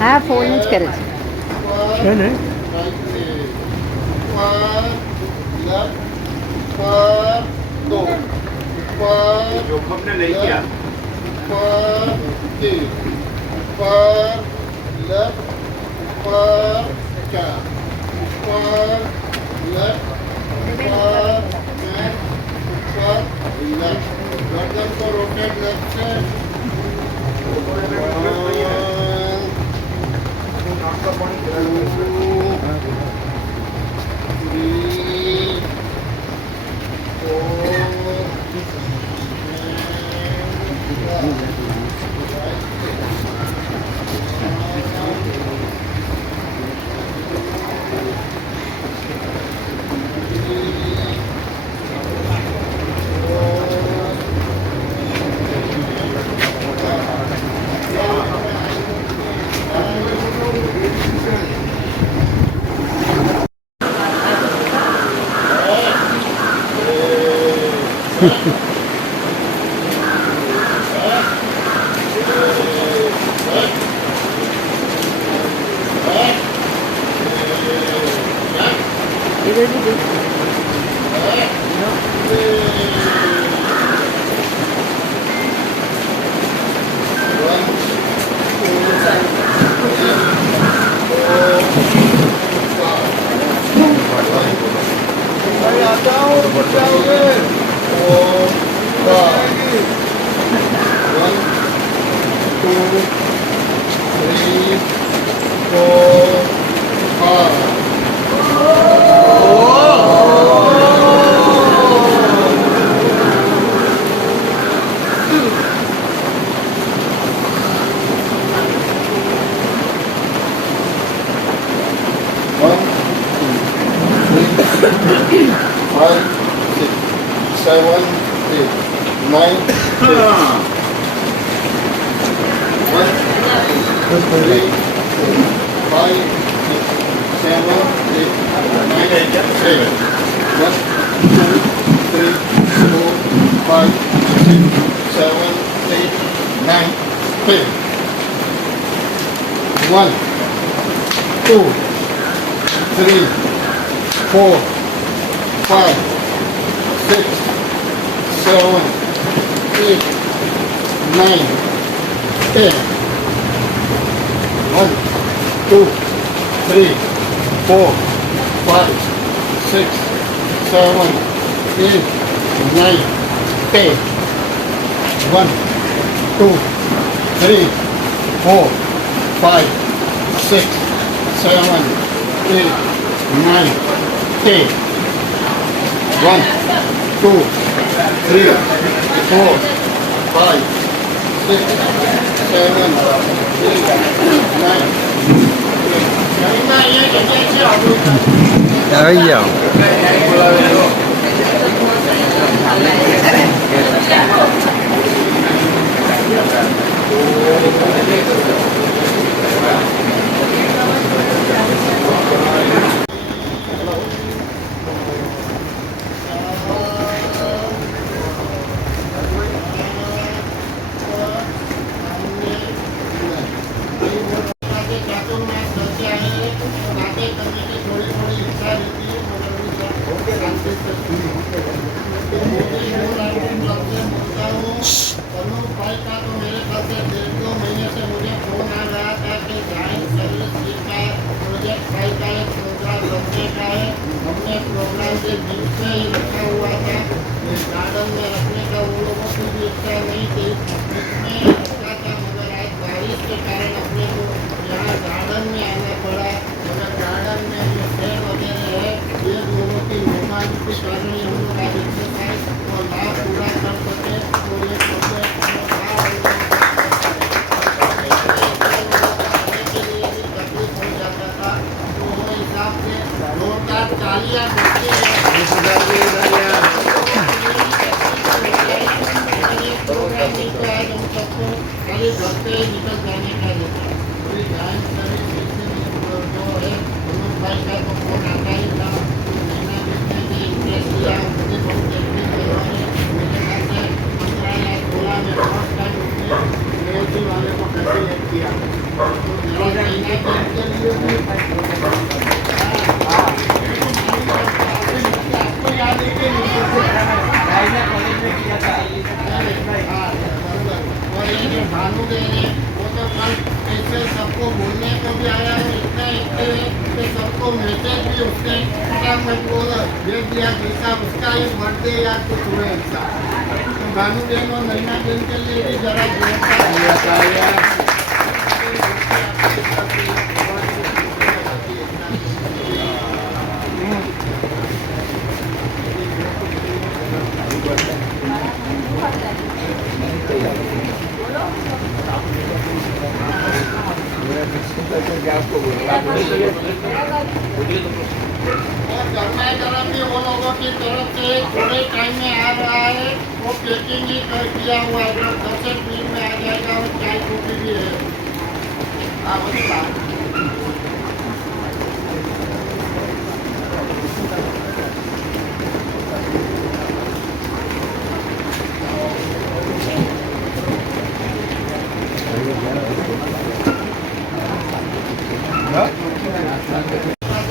हाँ फोन ज करे છે ને જોખમ ને લઈ ગયા गर्दन को रोटेट लेफ्ट से આવી જાઓ जोरदार तालियां भानु दे रहे वो तो कल स्पेशल सबको बोलने को भी आया है, इतना एक्टिव है कि सबको मैसेज भी उसने फटाफट बोल भेज दिया जैसा उसका ही बर्थडे या कुछ हुए ऐसा। तो भानु बहन और नैना बहन के लिए भी जरा आपको और गरमा भी वो लोगों की तरफ से थोड़े टाइम में आ रहा है, वो पैकिंग ही कर दिया हुआ है, तो 10 मिनट में आ जाएगा और चाय कॉफी भी है।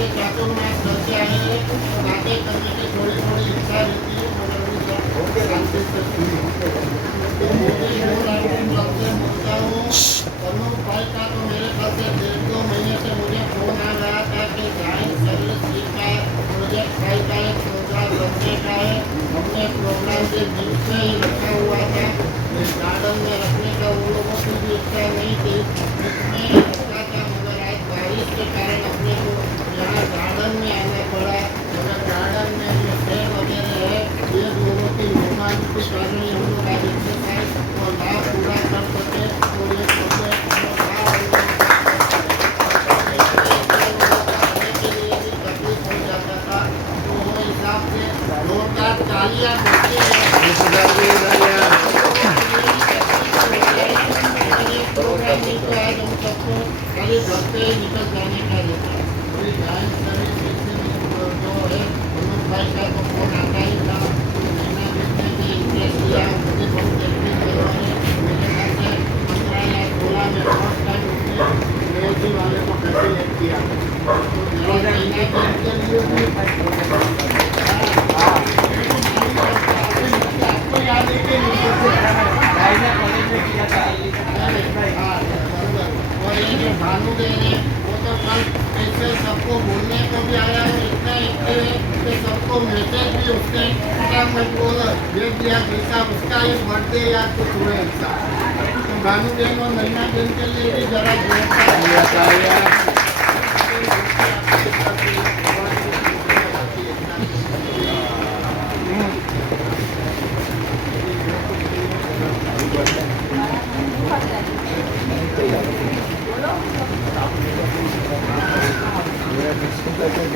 चातुर्मास करते आए हैं, बातें करने की थोड़ी थोड़ी इच्छा रहती है, मगर उनसे बोलता हूँ। कन्नू भाई का तो मेरे ख्याल से 1.5-2 महीने से मुझे फोन आ रहा था कि जाइन सर्विस का प्रोजेक्ट फाइल का एक प्रोग्राम रखने का है। हमने प्रोग्राम के दिन से ही रखा हुआ था, इस गार्डन में रखने का उन लोगों की भी इच्छा नहीं थी, इसमें रखा था, मगर आज बारिश के कारण अपने को यहाँ गार्डन में आना पड़ा। मगर गार्डन में जो पेड़ वगैरह है ये दोनों की मेहमान की कारण ही हम लोग आज एक्सरसाइज और लाभ पूरा कर सके। और ये प्रोजेक्ट के लिए भी तकलीफ हो जाता था, तो वो हिसाब से जोरदार तालियां देते हैं। प्रोग्राम नहीं तो आज हम सबको खाली घर पे निकल जाने का रहता है। पूरी जाइन सर्विस जो है मनोज भाई का तो फोन आता ही था, नैना देखने के इंटरेस्ट लिया, मुझे बहुत एक्टिव करवाए। मेरे ख्याल से 15 या 16 में फर्स्ट टाइम उसने मेहदी वाले को कैसे किया, तो जरा नैना के लिए भी आपको याद है कि कॉलेज में किया था। और ये जो भानु दे रहे वो तो कल स्पेशल सबको बोलने को भी आया है, इतना एक्टिव है कि सबको मैसेज भी उसने फटाफट बोल भेज दिया जैसा उसका ही बर्थडे या कुछ हुए ऐसा। तो भानु बहन और नैना बहन के लिए भी जरा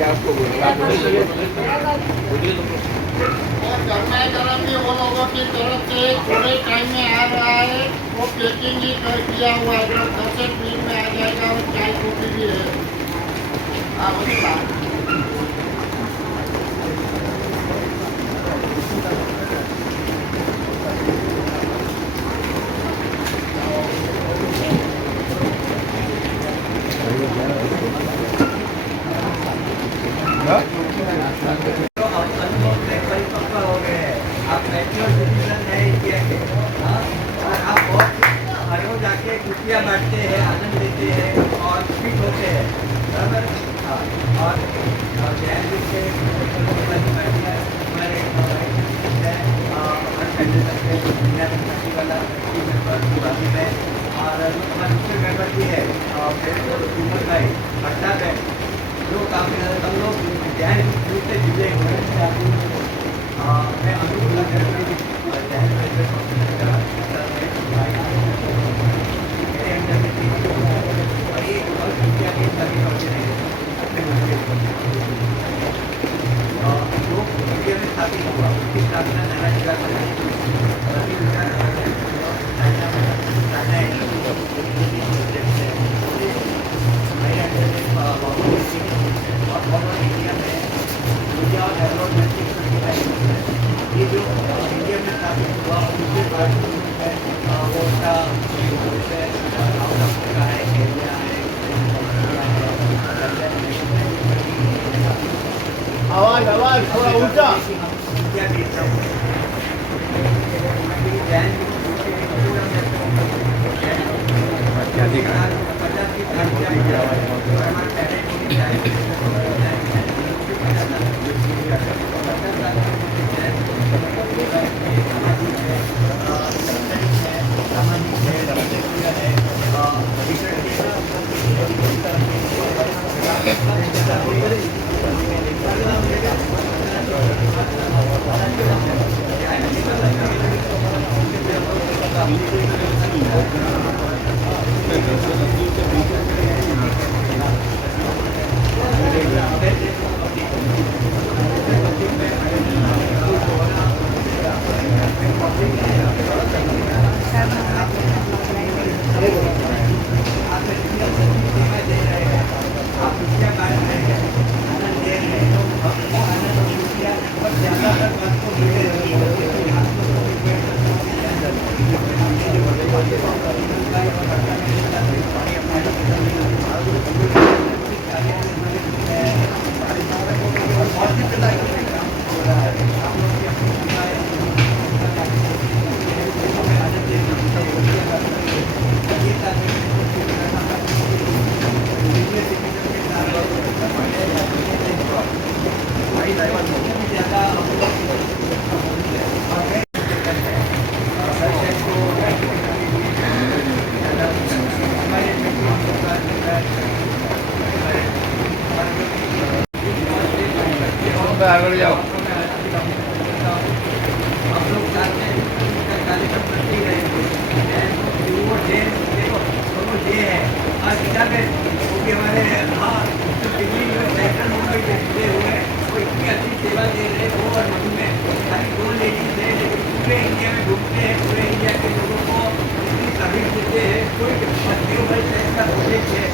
आपको और गरमा भी वो लोगों की तरफ से थोड़े टाइम में आ रहा है, वो पैकिंग ही कर दिया हुआ है, तो 10 मिनट में आ जाएगा और चाय कॉफी भी है। खुशियाँ बांटते हैं, आनंद लेते हैं और फिट होते हैं, बराबर। और जैन के हमारे वाला बाकी में और हमारे दूसरे मेंबर भी है उमर भाई पटना में, जो काफ़ी ज़्यादा हम लोग जैन ग्रुप से जुड़े हुए हैं। मैं अनुकूल ये जो इंडिया में स्थापित हुआ दूसरे पार्टी में वो उसका है केन्या है, आवाज थोड़ा ऊंचा। इंडिया भी है। हम लोग चाहते हैं कि इसका कार्यक्रम करते ही रहेंगे। वो डे देखो दोनों डे है आज क्या है वो भी हमारे दिल्ली में सेंट्रल मुंबई के जुड़े हुए वो इतनी अच्छी सेवा दे रहे हैं। वो और मधु में खाली 2 लेडीज है लेकिन पूरे इंडिया में घूमते हैं, पूरे इंडिया के लोगों को इतनी सर्विस देते हैं। कोई देवघर शहर का प्रोजेक्ट है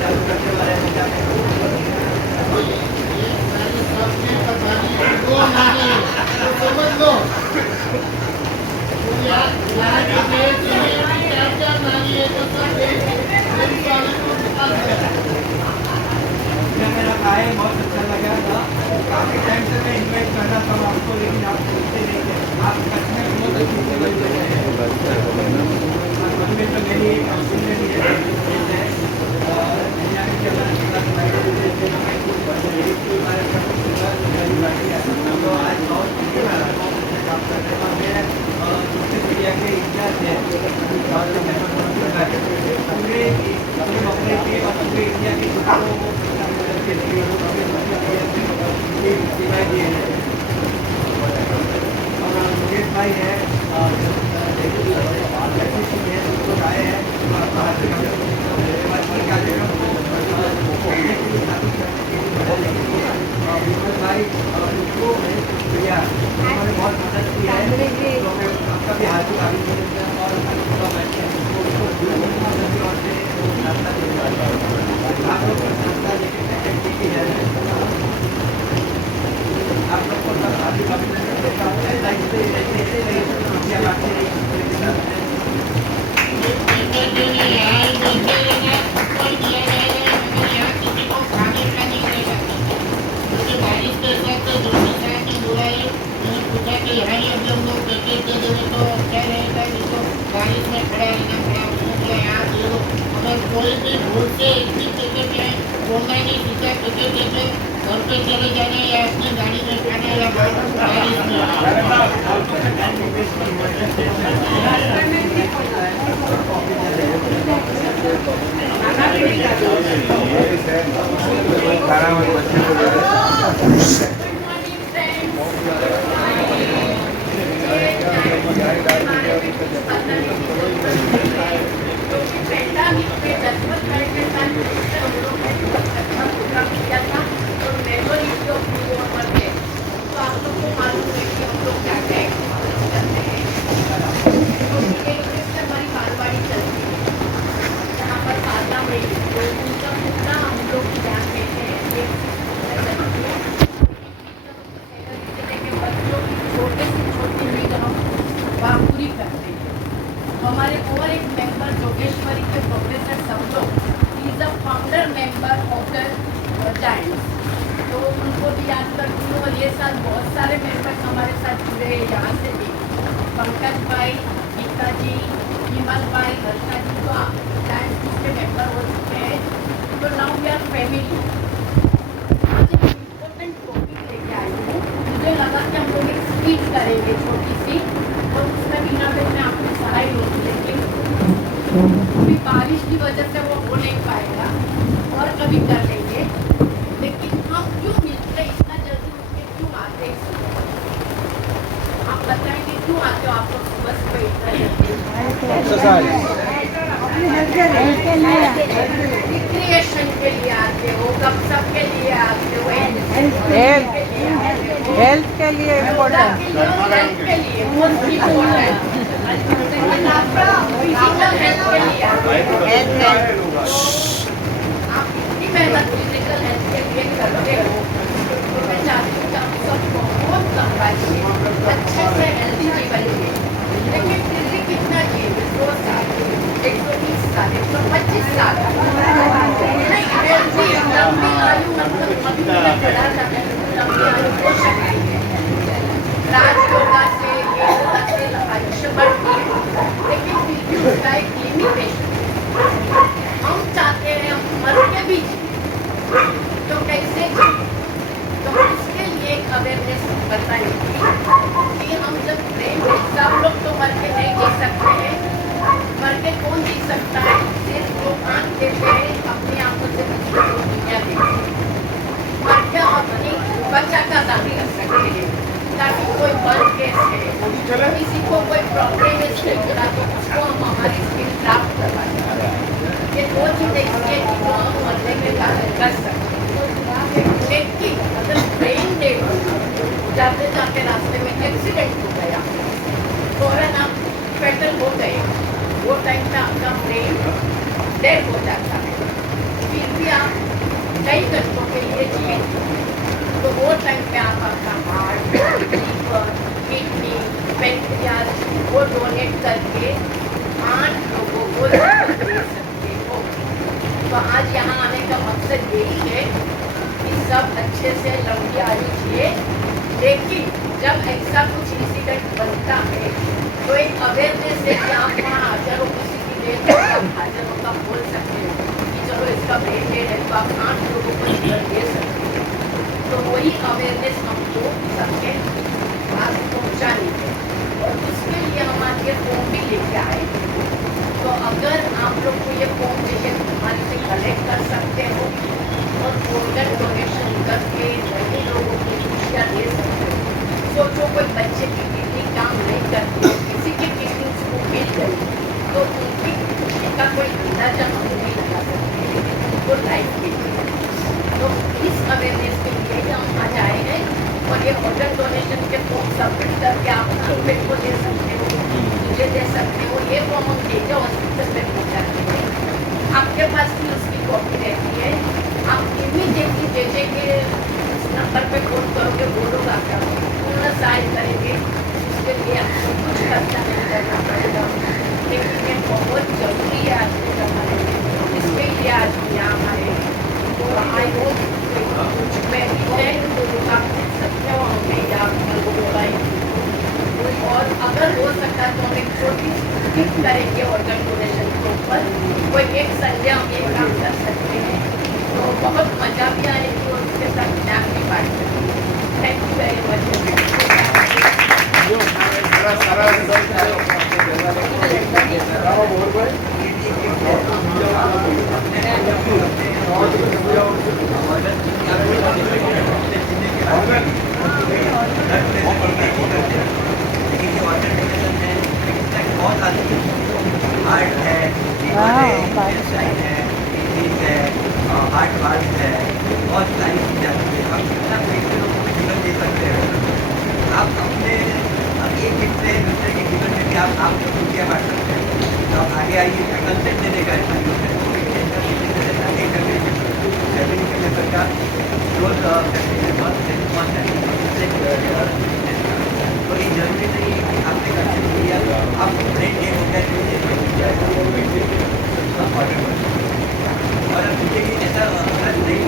चालू करने वाले हैं ये सारी सबकी कहानी वो नहीं तो समझ लो यहाँ के देश में क्या नारी है तो सब मेरी वाली को निकाल दिया। मेरा खाए बहुत अच्छा लगा था। काफी टाइम से मैं इन्वाइट करना था आपको लेकिन आप सोचते नहीं थे। आप कच्छ में बहुत अच्छी सेवा दे रहे हैं। तो मेरी कंपनी है और दुनिया में चलना तो आज बहुत काम कर रहे हैं। सोशल मीडिया के इंचार्ज है पूरे मौके के और पूरे इंडिया के सेवाएं दिए हैं। और मुकेश भाई है उनको आए हैं कार्यक्रम को भाई उनको भैया उन्होंने बहुत मदद की है तो मैं आपका भी हार्दिक अभिनंदन और आप लोग को संस्था लेके पैकेट की है आप लोग को सब हार्दिक अभिनंदन देता हूँ। ऐसा ऐसे रही बातें रही कोई भी भूल से इतनी टिकट है बोलना नहीं सीधा टिकट देते घर पे चले जाना या अपनी गाड़ी में खाना या बारिश में खाना में बच्चे को दे दे। पूरी करते हैं। हमारे और एक मेंबर जोगेश्वरी के प्रोफेसर सब लोग is a founder member of the times तो उनको भी याद करती हूँ। और ये साल बहुत सारे मेंबर्स हमारे साथ जुड़े हैं यहाँ से भी पंकज भाई, गीता जी, हिमल भाई, हर्षा जी तो टाइम्स के मेंबर हो चुके हैं। तो now we are family. Important topic लेके आई हूँ। मुझे लगा कि हम लोग एक स्पीच करेंगे छोटी सी और उसमें बिना में आपकी सहाय होगी लेकिन अभी बारिश की वजह से वो हो नहीं पाएगा और कभी कर लेंगे। लेकिन हम क्यों मिलते इतना जल्दी उठ के क्यों आते आप बताएंगे क्यों आते हो आप लोग सुबह सुबह इतना रिक्रिएशन के लिए आते हो, गपशप के लिए आते हो, हेल्थ के लिए इम्पोर्टेंट हेल्थ के लिए मोस्ट इम्पोर्टेंट फिजिकल हेल्थ के लिए आप इतनी मेहनत फिजिकल हेल्थ के लिए करते हो तो मैं चाहती हूँ कि आप सब बहुत संभालिए, अच्छे से हेल्दी जीवन जिए। लेकिन फिर भी कितना जिए 2 साल, 120 साल, 125 साल नहीं हेल्दी लंबी आयु मतलब कभी भी चला जाता है। लंबी आयु हो सकती है राजयोगा से योगा से आयुष्य बढ़ती है लेकिन फिर भी उसका एक लिमिटेशन। हम चाहते हैं हम मर के भी तो कैसे ऑर्गन पे आप अपना हार्ट, लीवर, किडनी, पेनक्रियास वो डोनेट करके 8 लोगों को जीवन दे सकते हो। तो आज यहाँ आने का मकसद यही है कि सब अच्छे से लंबी आयु जिए, लेकिन जब ऐसा कुछ इंसिडेंट बनता है तो एक अवेयरनेस है कि आप वहाँ हाजिर हो, किसी की डेथ हो आप हाजिर होकर बोल सकते हो कि चलो इसका ब्रेन डेड है तो आप 8 लोगों को जीवन दे सकते हो। तो वही अवेयरनेस हमको सबके पास पहुँचानी है और उसके लिए हम आज ये फॉर्म भी लेके आए। तो अगर आप लोग को ये फॉर्म चाहिए तो हमारे से कलेक्ट कर सकते हो और ऑर्गन डोनेशन करके नए लोगों को खुशियाँ दे सकते हो। सोचो कोई बच्चे की किडनी काम नहीं करती, किसी की किडनी उसको मिल गई तो उनकी खुशी का कोई अंदाजा हम नहीं लगा सकते, लेकिन उनको लाइफ मिल गई। तो इस अवेयरनेस के लिए ही हम आज आए हैं और ये ऑर्गन डोनेशन के फॉर्म सबमिट करके आप हस्बैंड को दे सकते हो, मुझे दे सकते हो। ये फॉर्म हम लेके हॉस्पिटल में पहुँचाते हैं, आपके पास भी उसकी कॉपी रहती है। आप इमीडिएटली जे के नंबर पे फोन करोगे, वो लोग आपका पूर्ण सहायता करेंगे। उसके लिए आपको कुछ खर्चा नहीं करना पड़ेगा, लेकिन ये बहुत जरूरी है आज के ज़माने में। इसके लिए आज हम यहाँ आए तो आई होप कुछ मैं है तो आपने सत्य हमें याद और अगर हो सकता है तो हम एक छोटी सी करेंगे ऑर्गन डोनेशन के ऊपर। कोई एक संडे हम ये काम कर सकते हैं तो बहुत मज़ा भी आएगी और उसके साथ ज्ञान भी बांट सकते हैं। थैंक यू वेरी बहुत आदमी हार्ट है, हार्ट वाल्व है, बहुत सारी चीज़ें आती है। हम कितना पेशेंटों को जीवन दे सकते हैं। आप अपने एक हिस्से दूसरे के जीवन में भी आप खुशियाँ बांट सकते हैं। तो आप आगे आइए, कंसेंट देने का तो ये जरूरी नहीं है कि आपने कंसेंट दिया आप ब्रेन डेड हो गया और मुझे ये ऐसा अगर नहीं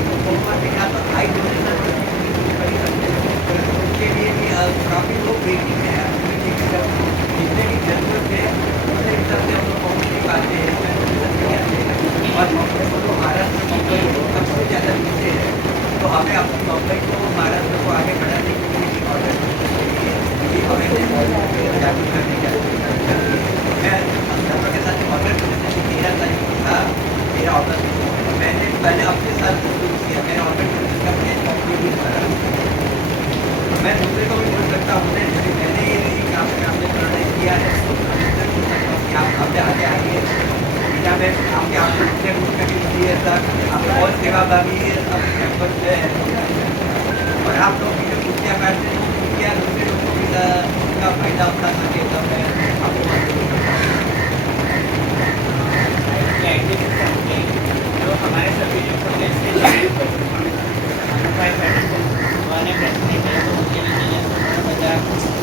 देखा तो आई डोनेशन कर सकते हैं। उसके लिए भी काफ़ी लोग वेटिंग में है, जितने की जरूरत है उस हिसाब से हम लोग पहुँच नहीं पाते हैं और महाराष्ट्र में सबसे ज़्यादा पीछे है। तो हमें अपनी मुंबई को महाराष्ट्र को आगे बढ़ाने के लिए जागरूक करने की मैं सबके साथ ऑर्डर करने 13 तारीख को था, 13 अगस्त को मैंने पहले अपने साथ शुरू किया। मैंने ऑर्डर करने का भी करा, मैं दूसरे को भी बोल सकता हूँ मैंने ये काम करना किया है कि आप अपने आगे आगे बेटा मैं आपके आपको दूसरे ग्रुप में भी दिए सर आपको बहुत सेवा भावी अपने कैंपस में और आप लोग भी जो खुशियाँ बैठते हैं खुशियाँ दूसरे लोगों की का फायदा उठा सके तब मैं आपको जो हमारे सभी जो प्रोजेक्ट्स हैं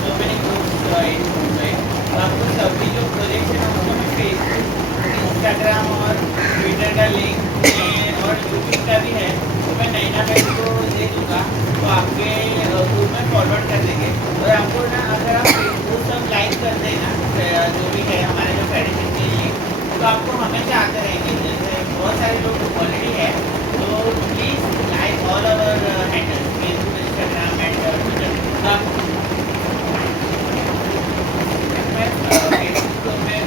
तो मैंने ग्रुप ज्वाइन हुए। तो आपको सभी जो प्रोजेक्ट्स हैं उसको मैं फेसबुक, इंस्टाग्राम और ट्विटर का लिंक और यूट्यूब का भी है तो मैं नैना मैम को दे दूँगा, तो आपके ग्रुप में फॉरवर्ड कर देंगे। और आपको ना अगर आप फेसबुक सब लाइक कर देना जो भी है हमारे जो फेडरेशन के लिंक, तो आपको हमेशा आते रहेंगे। जैसे बहुत सारे लोग ऑलरेडी है तो please like all our handles Facebook, Instagram and Twitter. तो आप फेसबुक में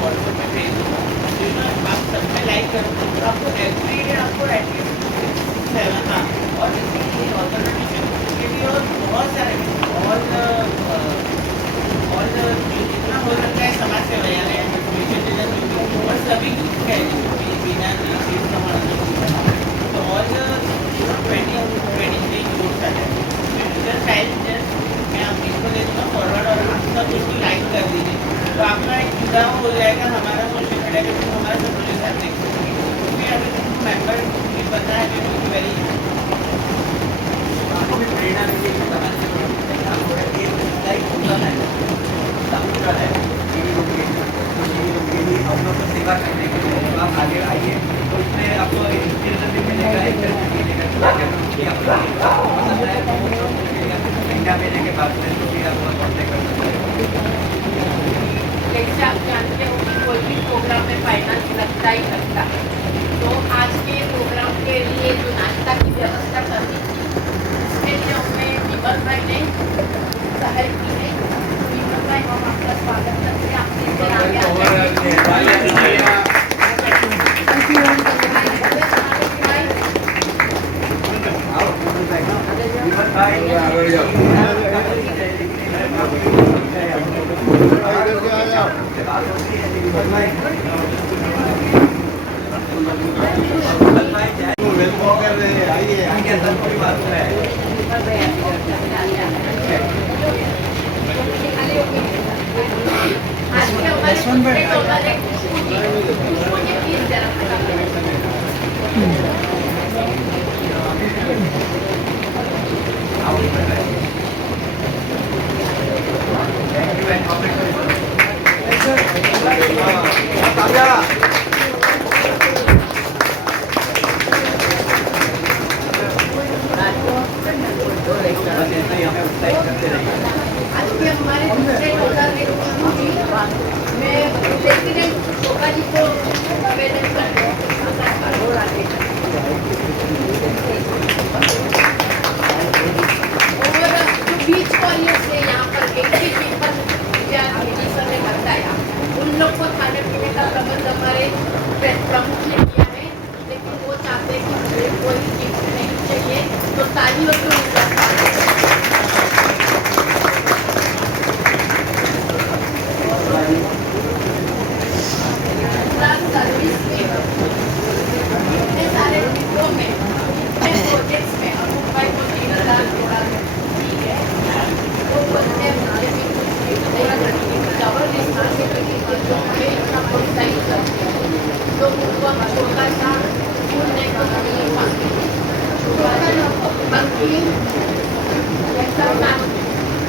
व्हाट्सएप में भेज दूँगा, आप सब में लाइक करो तो आपको एवरी डे आपको एटलीस्ट 7 था और इसके ऑर्गेनाइजेशन के लिए और बहुत सारे और जितना हो सकता है समाज सेवा यानी और सभी कुछ है बिना तो और 23 कोर्स आ जाए मैं आप इसको दे दूँगा फॉरवर्ड और आप सब उसको लाइक कर दीजिए तो आपका एक जुड़ाव हो जाएगा हमारा सोशल मीडिया के थ्रू हमारा सब कुछ साथ देख सकते क्योंकि अगर मेम्बर भी पता है कि वेरी आपको भी प्रेरणा विमल भाई ने पहल की है। विमल भाई, हम आपका स्वागत करते हैं। आप सीधे आगे आ जाए। आज के हमारे दूसरे टोला में प्रेसिडेंट शोभा जी को आवेदन करते हैं। और जो बीच कॉलेज से यहाँ पर एक ही पेपर सर ने बताया, उन लोग को खाने पीने का प्रबंध हमारे प्रमुख ने किया है, लेकिन वो चाहते हैं कि मुझे कोई गिफ्ट नहीं चाहिए, तो तालियों से उनका सर्विस में इतने सारे मित्रों में प्रोजेक्ट्स में हम मुंबई को 3,000 थोड़ा ठीक है, वो बोलते हैं मुझे भी कुछ गवर्नेंस के प्रति जो हमें इतना प्रोत्साहित करते हैं, तो उनको हम छोटा सा स्कूल नहीं तो नहीं बाकी ऐसा काम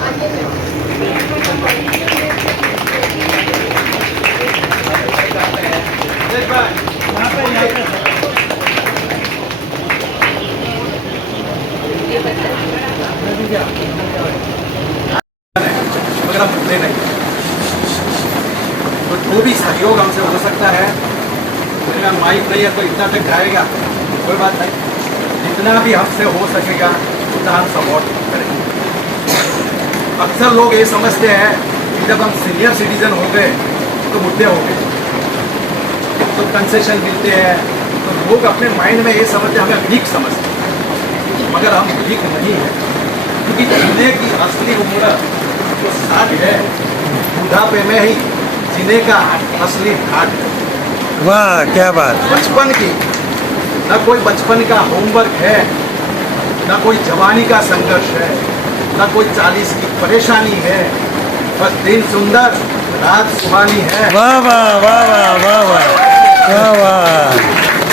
आगे मगर हम भूले नहीं, तो जो भी सहयोग हमसे हो सकता है, मेरा माइक नहीं है तो इतना तक जाएगा, कोई बात नहीं, जितना भी हमसे हो सकेगा उतना हम सपोर्ट करेंगे। अक्सर लोग ये समझते हैं कि जब हम सीनियर सिटीजन हो गए तो बुढ़े हो गए, तो कंसेशन मिलते हैं, तो लोग अपने माइंड में ये समझते हैं हमें वीक समझते हैं, मगर हम वीक नहीं है, क्योंकि जीने की असली उम्र जो 60 है, बुढ़ापे में ही जीने का असली घाट है। वाह क्या बात। बचपन की न कोई बचपन का होमवर्क है, न कोई जवानी का संघर्ष है, न कोई 40 की परेशानी है, बस दिन सुंदर रात सुहानी है। वाह वाह वाह वाह वाह वाह वाह वाह।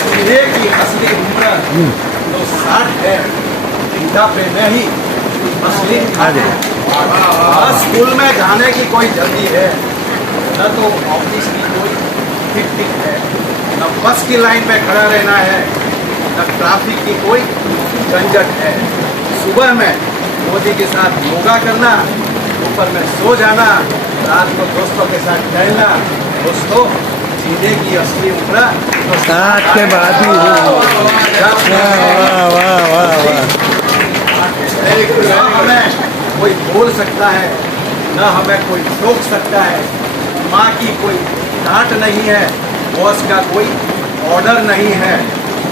जीने की असली उम्र जो 60 है, बुढ़ापे में ही असली घाट है। स्कूल में जाने की कोई जल्दी है, न तो ऑफिस की कोई टिक है, न बस की लाइन में खड़ा रहना है, न ट्रैफिक की कोई झंझट है। सुबह में मोदी के साथ योगा करना, दोपहर में सो जाना, रात को दोस्तों के साथ टहलना। दोस्तों, जीने की असली उम्र तो 60 के बाद ही हो। वाह वाह वाह वाह। न हमें कोई बोल सकता है, न हमें कोई रोक सकता है, माँ की कोई डांट नहीं है, बॉस का कोई ऑर्डर नहीं है,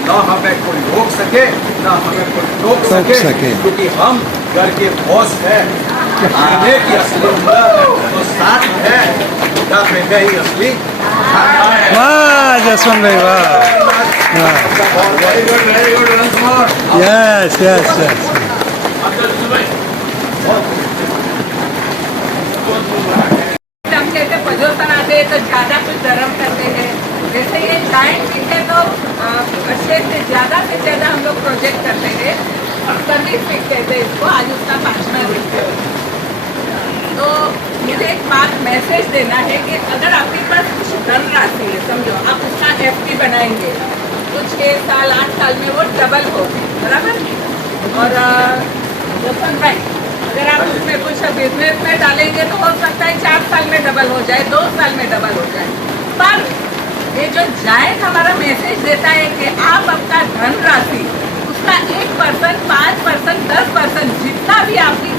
न हमें कोई रोक सके, न हमें कोई रोक सके, क्योंकि हम घर के बॉस हैं। जीने की असली उम्र तो 60 है, बुढ़ापे में ही असली। वाह जसवंत भाई वाह। Very good once more. Yes yes yes. हम कहते पोजीशन आते हैं तो ज़्यादा कुछ धर्म करते हैं, जैसे ये जॉइंट इनके तो अच्छे से ज़्यादा हम लोग प्रोजेक्ट करते हैं, सर्विस पिक कहते हैं इसको, आज उसका 5वां दिन है। तो मुझे एक बात मैसेज देना है कि अगर आपके पास कुछ धनराशि है, समझो आप उसका FD बनाएंगे तो 6 साल 8 साल में वो डबल हो, बराबर। और जसवंत भाई, अगर आप उसमें कुछ बिजनेस में डालेंगे तो हो सकता है 4 साल में डबल हो जाए, 2 साल में डबल हो जाए। पर ये जो जायद हमारा मैसेज देता है कि आप अपना धनराशि उसका 1%, 5%, 10% जितना भी आपकी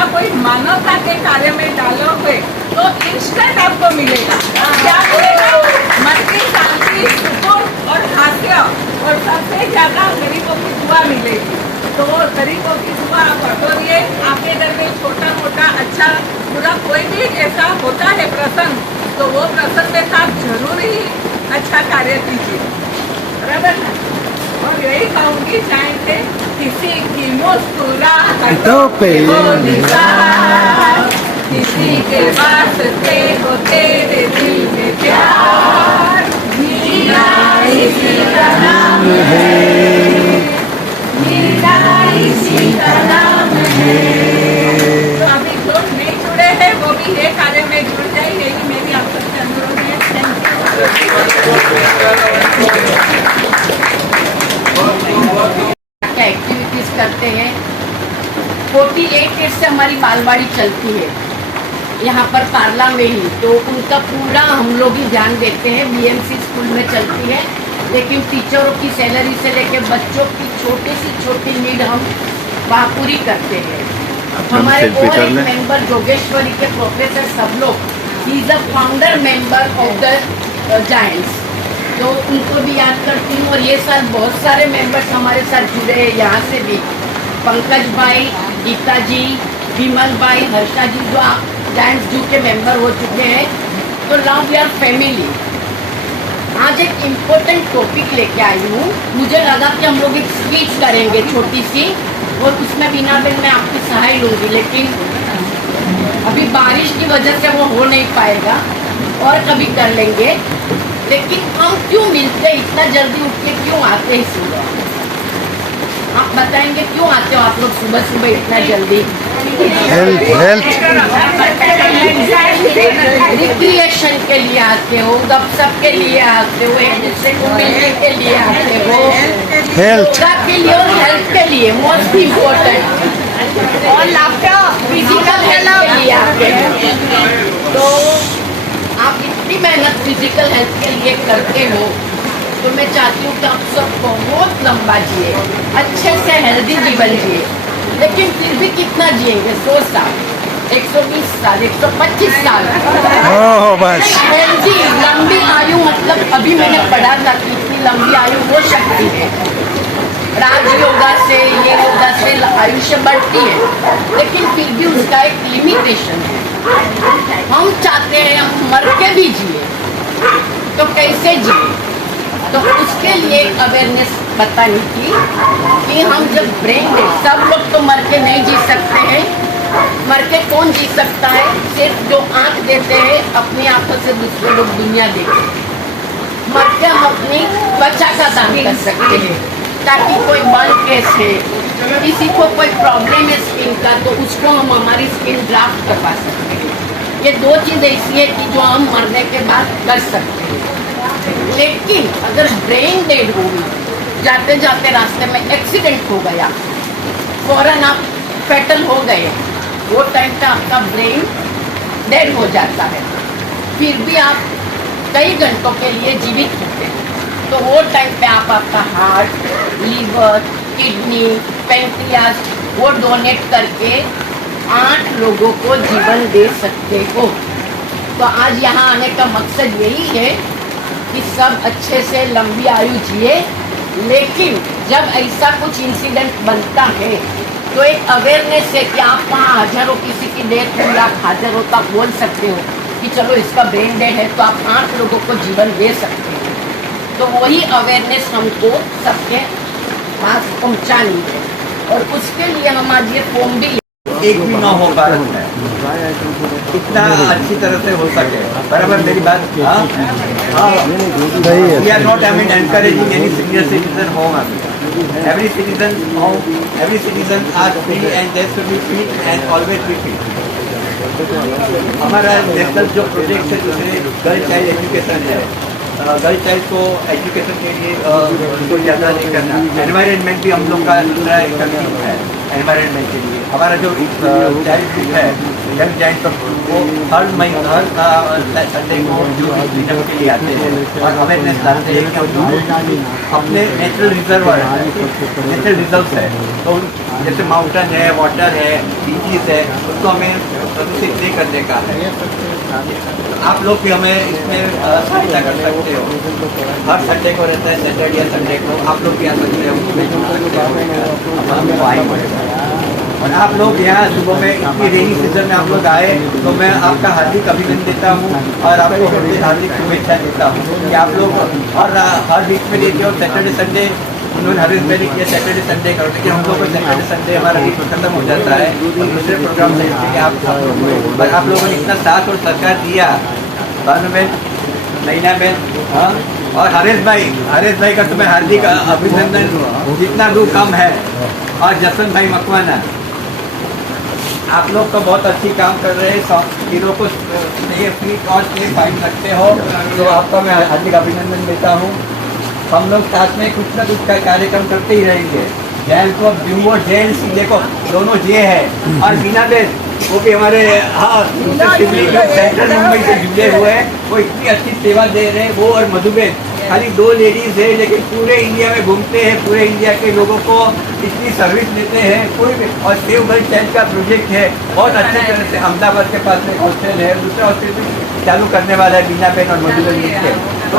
थोड़ा कोई मानवता के कार्य में डालोगे तो इंस्टेंट आपको मिलेगा। क्या मिलेगा? मन की शांति, सुकून और हास्य, और सबसे ज्यादा गरीबों की दुआ मिलेगी। तो गरीबों की दुआ आप बटोरिए। आपके घर में छोटा मोटा अच्छा बुरा कोई भी ऐसा होता है प्रसंग, तो वो प्रसंग में आप जरूर ही अच्छा कार्य कीजिए, बराबर ना? और यही कहूँगी, चाहे किसी की मुस्कुराहटों पे हो निसार, किसी के वास्ते हो तेरे दिल में प्यार, जीना इसी का नाम है, जीना इसी का नाम है। तो अभी जो नहीं जुड़े हैं वो भी ये कार्य में जुड़ जाए, यही मेरी आप सबसे अनुरोध है। क्या एक्टिविटीज करते हैं। 48 ईयर्स से हमारी बालवाड़ी चलती है यहाँ पर पार्ला में ही, तो उनका पूरा हम लोग ही ध्यान देते हैं। बीएमसी स्कूल में चलती है, लेकिन टीचरों की सैलरी से लेकर बच्चों की छोटी सी छोटी नीड हम वहाँ पूरी करते हैं। हमारे और एक मेंबर जोगेश्वरी के प्रोफेसर सब लोग, he is a founder member of the giants, तो उनको भी याद करती हूँ। और ये साल बहुत सारे मेंबर्स हमारे साथ जुड़े हैं यहाँ से भी, पंकज भाई, गीता जी, विमल भाई, हर्षा जी, जो जायंट्स जू के मेंबर हो चुके हैं। तो नाउ वी आर फैमिली। आज एक इम्पोर्टेंट टॉपिक लेके आई हूँ। मुझे लगा कि हम लोग एक स्पीच करेंगे छोटी सी, और उसमें बिना बिन मैं आपकी सहाय लूँगी, लेकिन अभी बारिश की वजह से वो हो नहीं पाएगा, और कभी कर लेंगे। लेकिन हम क्यों मिलते, इतना जल्दी उठ के क्यों आते हैं सुबह? आप बताएंगे क्यों आते हो आप लोग सुबह सुबह इतना जल्दी? रिक्रिएशन के लिए आते हो, गपशप के लिए आते हो, एक दूसरे को मिलने के लिए आते हो, योगा के लिए और हेल्थ के लिए, मोस्ट इम्पोर्टेंट, और लाफ्टर फिजिकल हेल्थ के लिए आते हो। तो आप इतनी मेहनत फिजिकल हेल्थ के लिए करते हो, तो मैं चाहती हूँ कि आप सब बहुत लंबा जिए, अच्छे से हेल्दी जीवन जिए। लेकिन फिर भी कितना जिएंगे? 100 साल, 120 साल, 125 साल। बस हेल्दी लंबी आयु मतलब, अभी मैंने पढ़ा था कि इतनी लंबी आयु हो सकती है राजयोगा से, ये योगा से आयुष्य बढ़ती है, लेकिन फिर भी उसका एक लिमिटेशन है। हम चाहते हैं हम मर के भी जिए, तो कैसे जिए? तो उसके लिए एक अवेयरनेस बतानी थी कि हम जब ब्रेन डेड, सब लोग तो मर के नहीं जी सकते हैं। मर के कौन जी सकता है? सिर्फ जो आंख देते हैं, अपनी आंखों से दूसरे लोग दुनिया देखते हैं। मर के हम अपनी त्वचा का दान कर सकते हैं, ताकि कोई बर्न केस है, किसी को कोई प्रॉब्लम है स्किन का, तो उसको हम हमारी स्किन ड्राफ्ट करवा सकते हैं। ये 2 चीज़ ऐसी है कि जो हम मरने के बाद कर सकते हैं। लेकिन अगर ब्रेन डेड हो गई, जाते जाते रास्ते में एक्सीडेंट हो गया, फौरन आप फेटल हो गए, वो टाइम पे आपका ब्रेन डेड हो जाता है। फिर भी आप कई घंटों के लिए जीवित होते हैं, तो वो टाइम पे आप आपका हार्ट, लीवर, किडनी, पेंक्रियास वो डोनेट करके 8 लोगों को जीवन दे सकते हो। तो आज यहाँ आने का मकसद यही है कि सब अच्छे से लंबी आयु जिए। लेकिन जब ऐसा कुछ इंसिडेंट बनता है, तो एक अवेयरनेस है कि आप वहाँ हाजिर हो, किसी की डेथ हुई, आप हाजिर हो, तो आप बोल सकते हो कि चलो इसका ब्रेन डेड है, तो आप 8 लोगों को जीवन दे सकते हैं। तो वही अवेयरनेस हमको सबके पास पहुँचानी है, और उसके लिए हम आज ये फॉर्म भी एक भी ना हो भारत में, इतना अच्छी तरह से हो सके। बराबर मेरी बात? We are not encouraging any senior citizen home. Every citizen are free and they should be fit and always be fit. हमारा नेशनल जो प्रोजेक्ट है, दूसरे गर्ल चाइल्ड एजुकेशन है, गर्ल चाइल्ड को एजुकेशन के लिए उनको ज़्यादा नहीं करना। एनवायरनमेंट भी हम लोग का कंट्रीब्यूट है एनवायरनमेंट के लिए। हमारा जो चाइल्ड ग्रुप है यंग जाइंट, वो हर संडे को जो क्लीनअप के लिए आते हैं और अवेयरनेस लाते हैं कि हम लोग अपने नेचुरल रिजर्व्स है, तो जैसे माउंटेन है, वाटर है, बीचेस है, उसको हमें प्रदूषित नहीं करने का है। आप लोग भी हमें इसमें सहायता कर सकते हो। हर संडे को रहता है, सैटरडे या संडे को आप लोग भी आ सकते हो, हम आएंगे। और आप लोग यहाँ सुबह में इतनी रेनी सीजन में आप लोग आए, तो मैं आपका हार्दिक अभिनंदन देता हूँ और आपको हार्दिक शुभेच्छा देता हूँ कि आप लोग हर वीक में लेते हो। सैटरडे संडे उन्होंने हर में किया, सैटरडे संडे करो, लेकिन हम लोग को सैटरडे संडे हमारा वीक खत्म हो जाता है, दूसरे प्रोग्राम से आप लोगों ने इतना साथ और सहकार दिया। गवर्नमेंट नैना बहन, हाँ, और हरेश भाई का तो मैं हार्दिक अभिनंदन, जितना भी कम है। और जसन भाई मकवाना, आप लोग तो बहुत अच्छी काम कर रहे हैं, हीरो को फ्री और फाइन रखते हो, तो आपका मैं हार्दिक अभिनंदन देता हूँ। हम लोग साथ में कुछ ना कुछ कार्यक्रम करते ही रहेंगे। जैन को बिम्बो जैन सिंह देखो, दोनों जे है, और मीना बेन वो भी हमारे सेंट्रल मुंबई से जुड़े हुए हैं, वो इतनी अच्छी सेवा दे रहे हैं। वो और मधुबेन, खाली 2 लेडीज है लेकिन पूरे इंडिया में घूमते हैं, पूरे इंडिया के लोगों को इतनी सर्विस देते हैं। कोई भी, और सेव गर्ल चाइल्ड का प्रोजेक्ट है, बहुत अच्छी तरह से अहमदाबाद के पास में हॉस्टल है, दूसरा हॉस्टल भी चालू करने वाला है बीना बेन और मधुबेन मिलकर। तो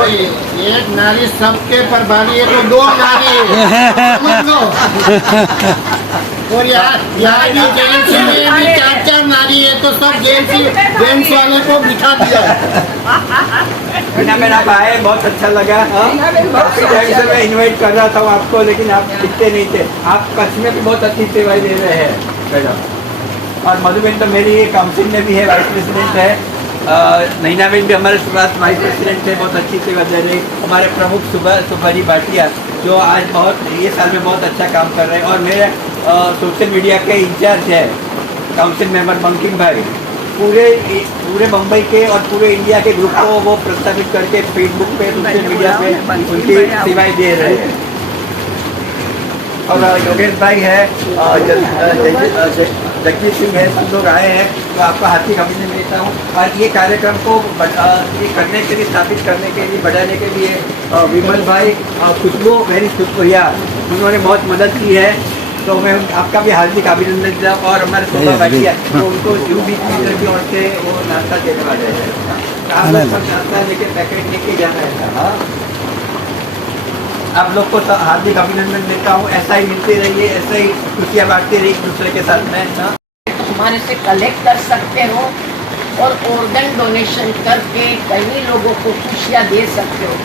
एक नारी सबके पर भारी है, तो 2 नारी समझ लो। और यहाँ भी जेंट्स में भी 4 नारी है, तो सब जेंट्स वाले को बिठा दिया। बीना बेन आप आए, बहुत अच्छा लगा। काफी टाइम से मैं इन्वाइट कर रहा था आपको, लेकिन आप दिखते नहीं थे। आप कच्छ में भी बहुत अच्छी सेवाएं दे रहे हैं मैडम। और मधुबेन तो मेरी काउंसिल में भी है, वाइस प्रेसिडेंट है। नैना बेन भी हमारे पास वाइस प्रेसिडेंट है, बहुत अच्छी सेवा दे रही। हमारे प्रमुख सुभाजी भाटिया जो आज ये साल में बहुत अच्छा काम कर रहे हैं। और मेरे सोशल मीडिया के इंचार्ज है काउंसिल मेंबर बंकिम भाई, पूरे मुंबई के और पूरे इंडिया के ग्रुप को वो प्रस्तावित करके फेसबुक पे, सोशल मीडिया पे उनकी सेवाएं दे रहे हैं। और योगेश भाई है, जगजीत सिंह है, सब लोग आए हैं, तो आपका हार्दिक अभिनंदन देता हूँ। और ये कार्यक्रम को ये करने के लिए, स्थापित करने के लिए, बढ़ाने के लिए विमल भाई, खुशबू मेरी खुशबुया, उन्होंने बहुत मदद की है, तो मैं आपका भी हार्दिक अभिनंदन देता हूँ। और हमारे शोभा भाई है, तो उनको यूबी की ओर से वो नाश्ता देने वाले हैं। आप लोग सब नाश्ता लेके पैकेट लेके जाना है। हाँ, आप लोग को हार्दिक अभिनंदन देता हूँ। ऐसा ही मिलते रहिए, ऐसा ही खुशियाँ बांटते रहिए एक दूसरे के साथ में। हमारे से कलेक्ट कर सकते हो और ऑर्गन डोनेशन करके कई लोगों को खुशियाँ दे सकते हो।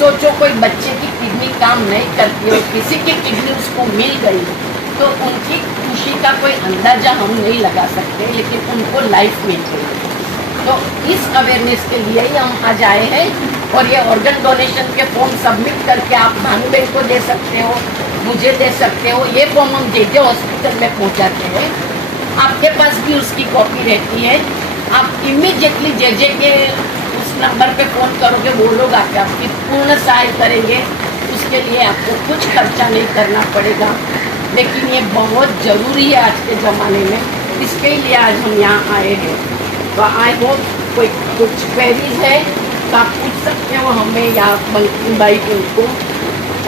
सोचो कोई बच्चे की किडनी काम नहीं करती हो, किसी की किडनी उसको मिल गई, तो उनकी खुशी का कोई अंदाजा हम नहीं लगा सकते, लेकिन उनको लाइफ मिल गई। तो इस अवेयरनेस के लिए ही हम आज आए हैं। और ये ऑर्गन डोनेशन के फॉर्म सबमिट करके आप भानुबेन को दे सकते हो, मुझे दे सकते हो। ये फॉर्म हम जे हॉस्पिटल में पहुंचाते हैं, आपके पास भी उसकी कॉपी रहती है। आप इमीडिएटली जे के उस नंबर पे फ़ोन करोगे, वो लोग आके आपकी पूर्ण सहायता करेंगे। उसके लिए आपको कुछ खर्चा नहीं करना पड़ेगा, लेकिन ये बहुत ज़रूरी है आज के ज़माने में, इसके लिए आज हम यहाँ आए हैं। तो आई होप कोई कुछ क्वेरीज है तो आप पूछ सकते हो हमें या बंकिम भाई उनको।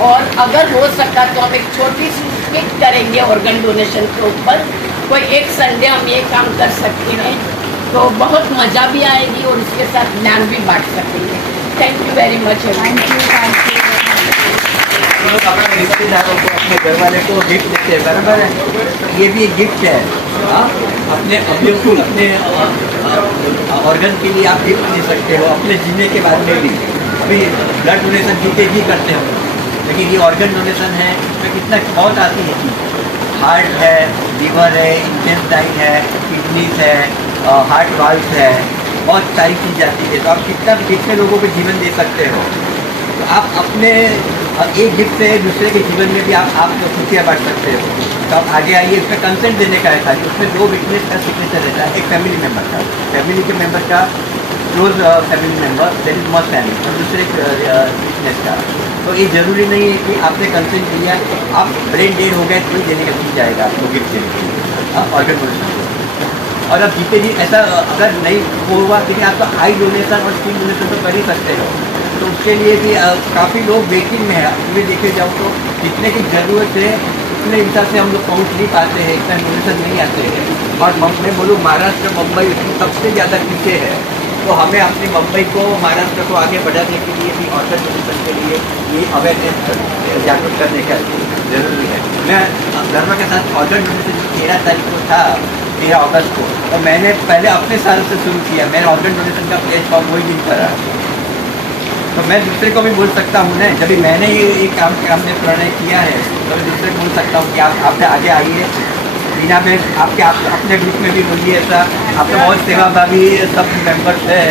और अगर हो सका तो हम एक छोटी सी स्किट करेंगे ऑर्गन डोनेशन के ऊपर, कोई एक संडे हम ये काम कर सकते हैं, तो बहुत मज़ा भी आएगी और इसके साथ ज्ञान भी बांट सकेंगे। Thank you very much. Thank you. लोग अपने रिश्तेदारों को, अपने घर वाले को गिफ्ट देते हैं, बराबर है, ये भी एक गिफ्ट है। अपने ऑर्गन के लिए आप गिफ्ट दे सकते हो, अपने जीने के बाद में भी। अभी ब्लड डोनेशन जीते भी करते हो, लेकिन ये ऑर्गन डोनेशन है तो कितना बहुत आती है चीज़। हार्ट है, लीवर है, इंटेस्टाइन है, किडनीज है, हार्ट वाल्व है, बहुत सारी चीज़ आती है। तो आप कितने लोगों को जीवन दे सकते हो। तो आप अपने एक गिफ्ट से दूसरे के जीवन में भी आप खुशियाँ बांट सकते हो। तो आप आगे आइए, इसमें कंसेंट देने का है खाली, उसमें 2 विटनेस का सिग्नेचर रहता है, एक फैमिली मेम्बर का, फैमिली के मेम्बर का close family member, that is must family, और दूसरे वीकनेस का। तो ये जरूरी नहीं है कि आपने कंसेंट दिया, आप ब्रेन डेड हो गए तो देने का मिल जाएगा आपको गिफ्ट देने के लिए ऑर्गन डोनेशन को। और अब जीते जी ऐसा अगर नहीं हुआ, लेकिन आप तो आई डोनेशन और स्किन डोनेशन तो कर ही सकते हो। तो उसके लिए भी काफ़ी लोग वेटिंग में है। अभी देखे जाओ तो जितने की ज़रूरत है उतने हिसाब से हम लोग पहुँच नहीं पाते हैं, इतना डोनेशन नहीं आते हैं। और मैं बोलूँ महाराष्ट्र मुंबई सबसे ज़्यादा पीछे है। तो हमें अपनी मुंबई को महाराष्ट्र को आगे बढ़ाने के लिए भी ऑर्गन डोनेशन के लिए ये अवेयरनेस जागरूक करने का जरूरी है। मैं धर्म के साथ ऑर्गन डोनेशन 13 तारीख को था, 13 अगस्त को, और मैंने पहले अपने साल से शुरू किया। मैंने ऑर्गन डोनेशन का प्लेटफॉर्म वही दिन करा, तो मैं दूसरे को भी बोल सकता हूँ ना, जब मैंने ये काम हमने प्रणय किया है तो मैं दूसरे को बोल सकता हूँ कि आप आगे आइए। बिना में आपके अपने ग्रुप में भी बोलिए ऐसा, आपके बहुत सेवाभावी सब मेंबर्स है।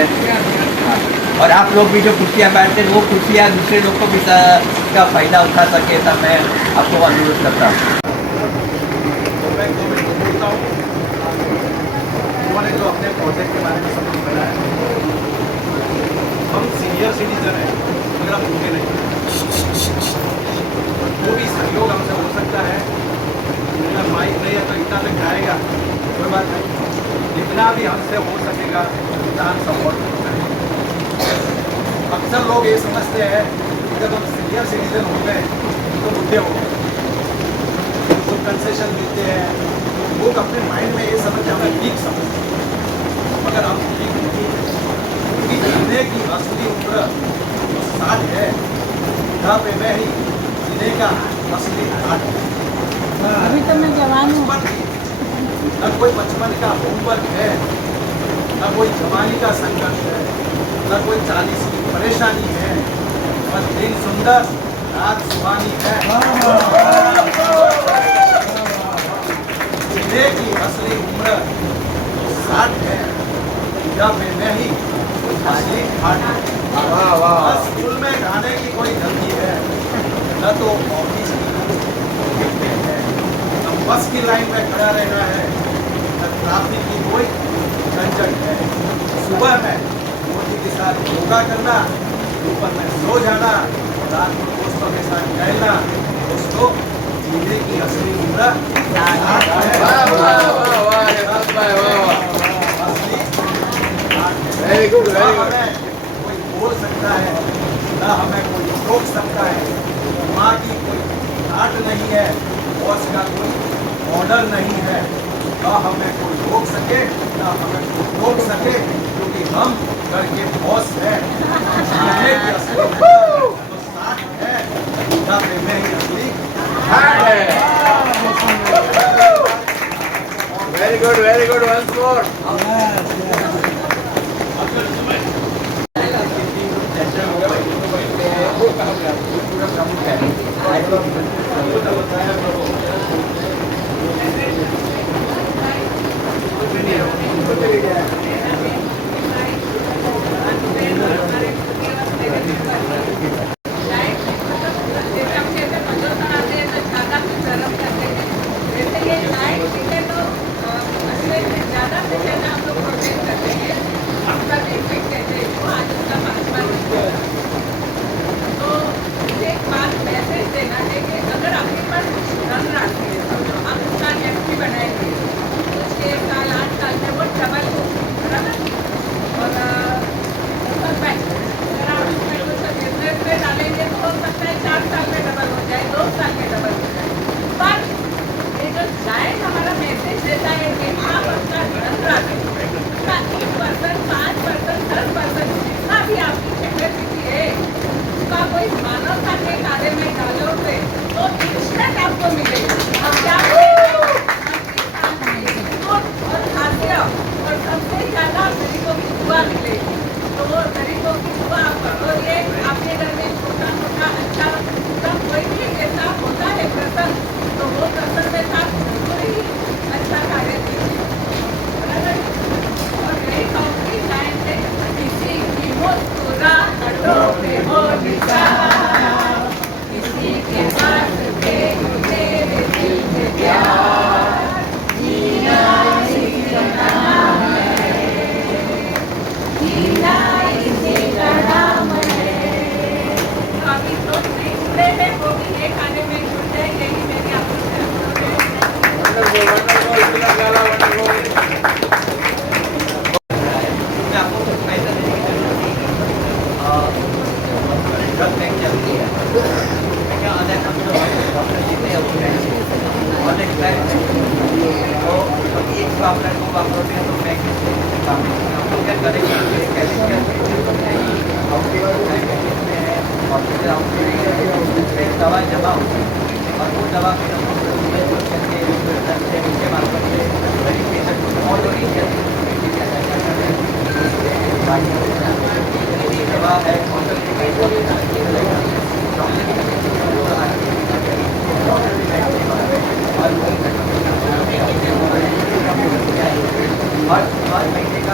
और आप लोग भी जो खुशियाँ बांटते हैं वो खुशियाँ दूसरे लोग को भी का फ़ायदा उठा सके, ऐसा मैं आपको अनुरोध करता हूँ। उन्होंने जो अपने प्रोजेक्ट के बारे में समझ बनाया, हम सीनियर सिटीजन हैं, अगर हम भूखे नहीं, वो भी सहयोग हमसे हो सकता है। अगर माइक नहीं है तो इतना तक जाएगा, कोई बात नहीं, जितना भी हमसे हो सकेगा उतना हम सपोर्ट करते हैं। अक्सर लोग ये समझते हैं कि जब हम सीनियर सिटीजन हो गए तो बुढ़े हो गए, जो कंसेशन देते हैं लोग अपने माइंड में ये समझ हमें ठीक समझते हैं, मगर हम ठीक नहीं है। क्योंकि जीने की असली उम्र जो 60 है, यहाँ पे मैं ही जीने का असली घाट है। अभी तो मैं जवान हूँ। न कोई बचपन का होमवर्क है, न कोई जवानी का संघर्ष है, न कोई 40 की परेशानी है, बस दिन सुंदर रात सुहानी है। जीने की असली उम्र 60 है, जब मैं ही असली घाट है। स्कूल में जाने की कोई जल्दी है, न तो ऑफिस की है, न बस की लाइन में खड़ा रहना है, न ट्रैफिक की कोई झंझट है। सुबह में मोदी के साथ योगा करना, दोपहर में सो जाना, रात को दोस्तों के साथ टहलना, दोस्तों जीने की असली उम्र वेरी गुड, वेरी गुड। कोई बोल सकता है, न हमें कोई रोक सकता है। माँ की कोई डांट नहीं है, बॉस का कोई ऑर्डर नहीं है, न हमें कोई रोक सके, न हमें कोई रोक सके, क्योंकि हम घर के बॉस हैं। जीने की असली उम्र तो 60 है, जहाँ पे मैं ही असली घाट है। Very good, very good, once more. और मैं आपको कुछ पैसा देने की जरूरत नहीं है। ड्रग बैंक चलती है क्या अदर डॉक्टर जीते हैं वो बैंक और एक बैंक तो एक डॉक्टर को वापरते हैं तो बैंक हम लोग क्या करेंगे हॉस्पिटल दवा जमा होती है और वो दवा फिर हम के मार्फत से गरीब पेशेंट को और जो दवा है हर महीने का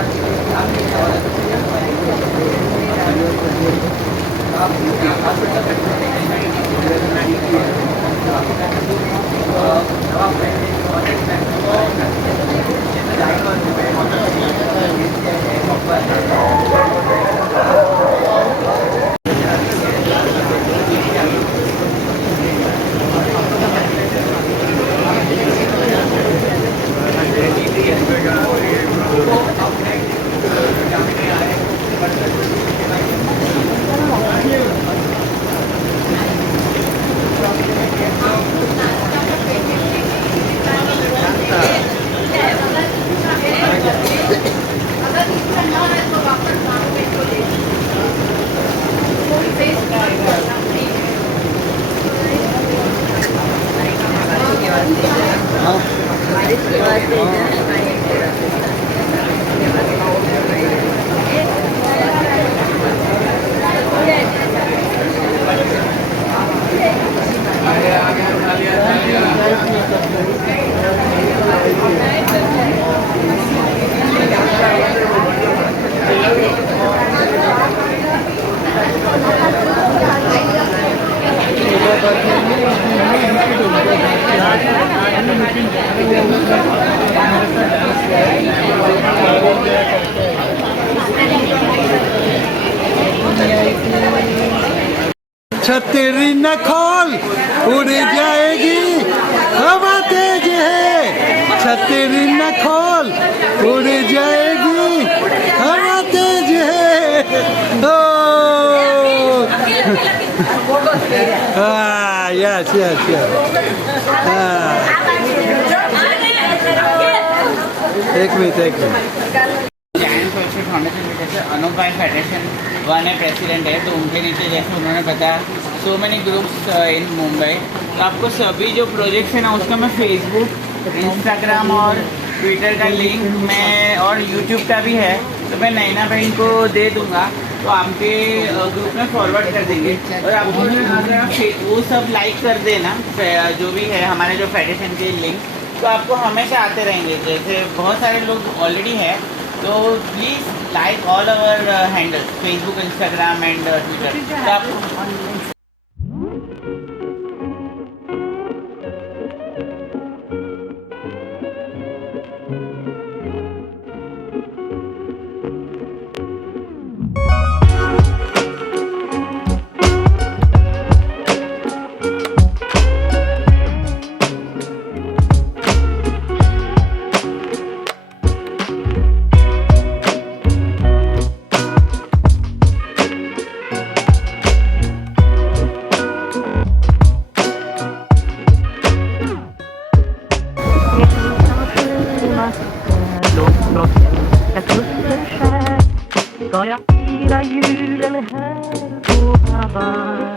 छतरी न खोल उड़ जाएगी हवा तेज है, छतरी न खोल उड़ जाएगी हवा तेज है। ओ यस यस यस। एक मिनट जायंट सोशल फाउंडेशन में जैसे अनूप भाई फेडरेशन वन है प्रेसिडेंट है, तो उनके नीचे जैसे उन्होंने बताया so many groups in Mumbai. तो आपको सभी जो प्रोजेक्ट्स हैं ना उसका मैं फेसबुक, इंस्टाग्राम और ट्विटर का लिंक मैं और यूट्यूब का भी है तो मैं नैना बहन को दे दूँगा, तो आपके ग्रुप में फॉरवर्ड कर देंगे। और आपको अगर वो सब लाइक कर देना जो भी है हमारे जो फेडरेशन के लिंक, तो आपको हमेशा आते रहेंगे। जैसे बहुत सारे लोग ऑलरेडी हैं, तो please like all our handles Facebook, Instagram and Twitter. तो आपको Ska jag fira julen här på Hawaii?